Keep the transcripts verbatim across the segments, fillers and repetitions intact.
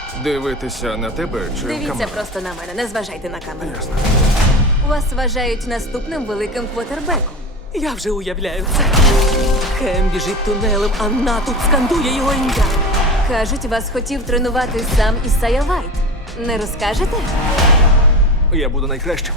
Дивитися на тебе чи в Дивіться камеру? просто на мене, не зважайте на камеру. Ясно. Вас вважають наступним великим квотербеком. Я вже уявляю це. Кем біжить тунелем, а натовп скандує його ім'я. Кажуть, вас хотів тренувати сам Ісайя Вайт. Не розкажете? Я буду найкращим.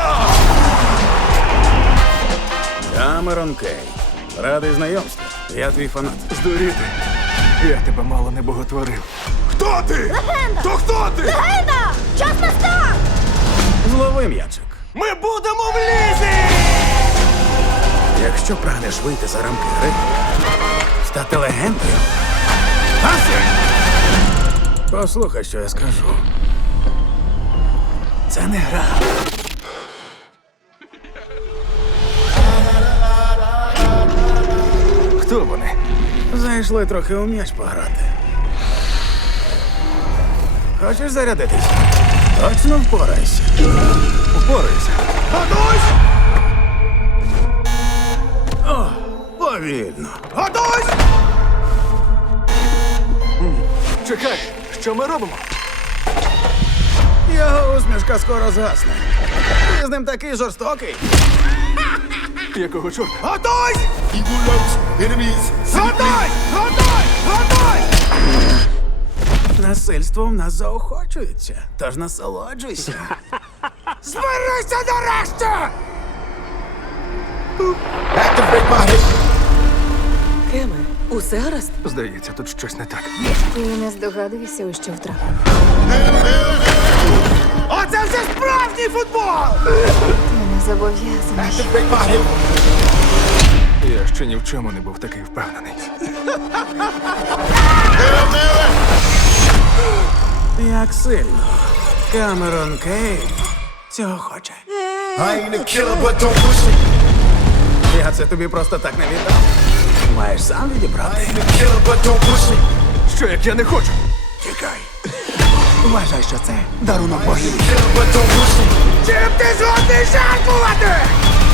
Камерон Кей. Радий знайомству. Я твій фанат. Здуріти. Я тебе мало не боготворив. Хто ти? Легенда! То хто ти? Легенда! Час настав! Злови м'ячик. Ми будемо в лізі! Якщо прагнеш вийти за рамки гри, стати легендою. Паси! Послухай, що я скажу. Це не гра. Хто вони? Зайшли трохи у м'яч пограти. Хочеш зарядитись? Точно впорайся. Упорайся. Готуйсь! О, повільно. Готуйсь! Чекай, що ми робимо? Його усмішка скоро згасне. Ти з ним такий жорстокий. Якого чорта? Готуйсь! Enemies. Готай! Готай! Готай! Насильство в нас заохочується, тож насолоджуйся. Зберися нарешті! Activate my hit. Кеме, усе гаразд? Здається, тут щось не так. І не здогадуюся, у що втрапив. Оце вже справжній футбол! Ти не зобов'язаний. Activate my hit. Я ще ні в чому не був такий впевнений. Як сильно Камерон Кей цього хоче. I ain't a killer, but don't push me. Я це тобі просто так не віддав. Маєш сам I відібрати. ain't a killer, but don't push me. Що як я не хочу? Тікай. Вважай, що це дарунок богів. Killer, but don't push me. Чим ти згодний жертвувати?